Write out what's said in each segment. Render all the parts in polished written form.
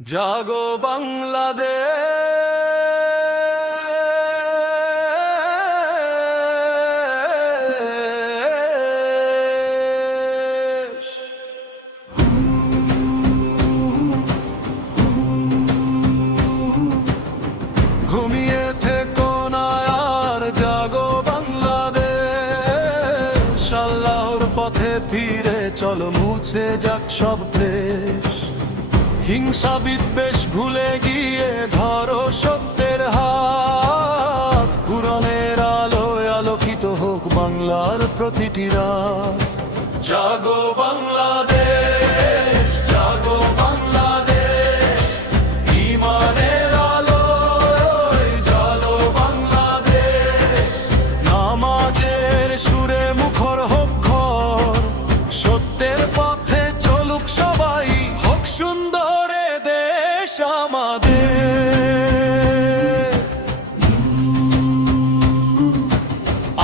জাগো বাংলাদেশ। ঘুমিয়ে থেকো না আর, জাগো বাংলাদেশ। আল্লাহর পথে ফিরে চলো, মুছে যাক সব ক্লেশ। হিংসা বিদ্বেষ ভুলে গিয়ে ধরো সত্যের হাত। কুরআনের আলোয় আলোকিত হোক বাংলার প্রতিটি রাত। জাগো বাংলাদেশ, জাগো বাংলাদেশ। ঈমানের আলোয় জ্বালো বাংলাদেশ। নামাজের সুরে মুখর হোক ঘর, সত্যের পথে চলুক সবাই। হোক সুন্দর এ দেশ আমাদের।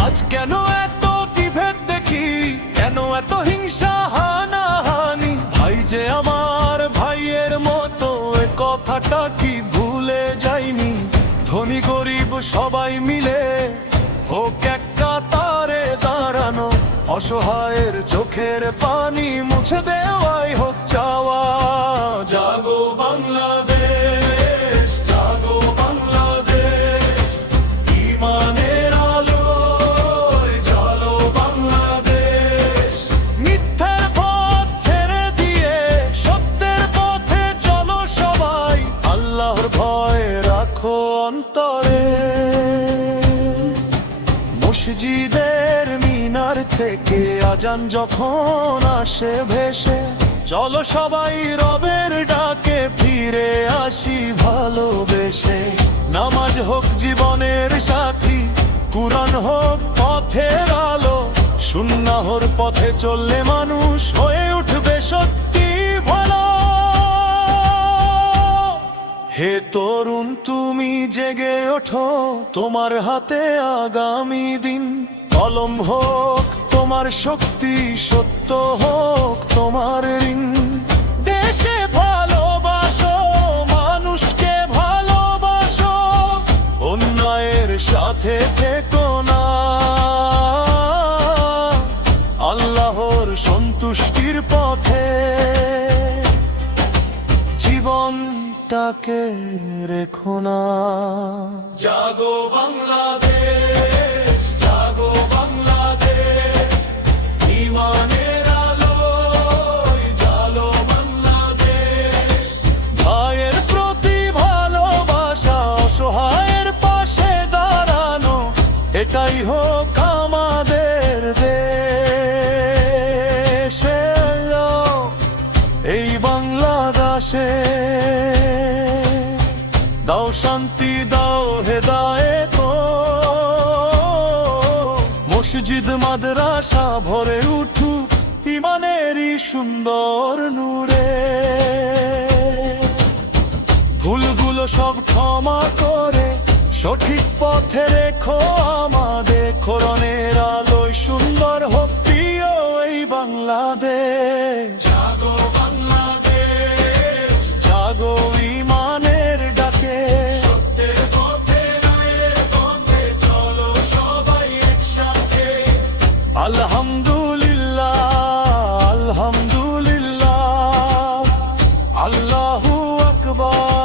আজ কেন এত বিভেদ দেখি, কেন এত হিংসা হানাহানি? ভাই যে আমার ভাইয়ের মতো, এ কথাটা কি ভুলে যাইনি? ধনী গরিব সবাই মিলে হোক এক কাতারে দাঁড়ানো। অসহায়ের চোখের পানি মুছে দেওয়াই হোক চাওয়া। জাগো বাংলাদেশ, জাগো বাংলাদেশ। ঈমানের আলোয় জ্বালো বাংলাদেশ। মিথ্যার পথ ছেড়ে দিয়ে সত্যের পথে চলো সবাই। আল্লাহর ভয় রাখো অন্তরে। মসজিদের মিনার থেকে আজান যখন আসে ভেসে, চলো সবাই রবের ডাকে ফিরে আসি ভালোবেসে। নামাজ হোক জীবনের সাথী, কুরআন হোক পথের আলো। সুন্নাহর পথে চললে মানুষ হয়ে উঠবে সত্যি ভালো। হে তরুণ তুমি জেগে ওঠো, তোমার হাতে আগামী দিন। কলম হোক তোমার শক্তি, সত্য হোক তোমার ঋণ। দেশে ভালোবাসো, মানুষকে ভালোবাসো। অন্যায়ের সাথে থেকো না, আল্লাহর সন্তুষ্টির পথে জীবনটাকে রেখো না। জাগো বাংলাদেশ, জাগো বাংলাদেশ। ঈমানের আলোয় জ্বালো বাংলাদেশ। ভাইয়ের প্রতি ভালোবাসা, অসহায়ের পাশে দাঁড়ানো। এটাই হোক আমাদের দেশ, এই বাংলাদেশে। দাও শান্তি, দাও হেদায়েত। মসজিদ মাদ্রাসা ভরে উঠুক ঈমানেরই সুন্দর নূরে। ভুলগুলো সব ক্ষমা করে সঠিক পথে রেখো আমাদের। কোরআনের আলোয় সুন্দর হোক প্রিয় এই বাংলাদেশ। জাগো বাংলাদেশ, জাগো ঈমানের ডাকে। সত্যের পথে ন্যায়ের পথে চলো সবাই একসাথে। আলহামদুলিল্লাহ, আলহামদুলিল্লাহ, আল্লাহু আকবার।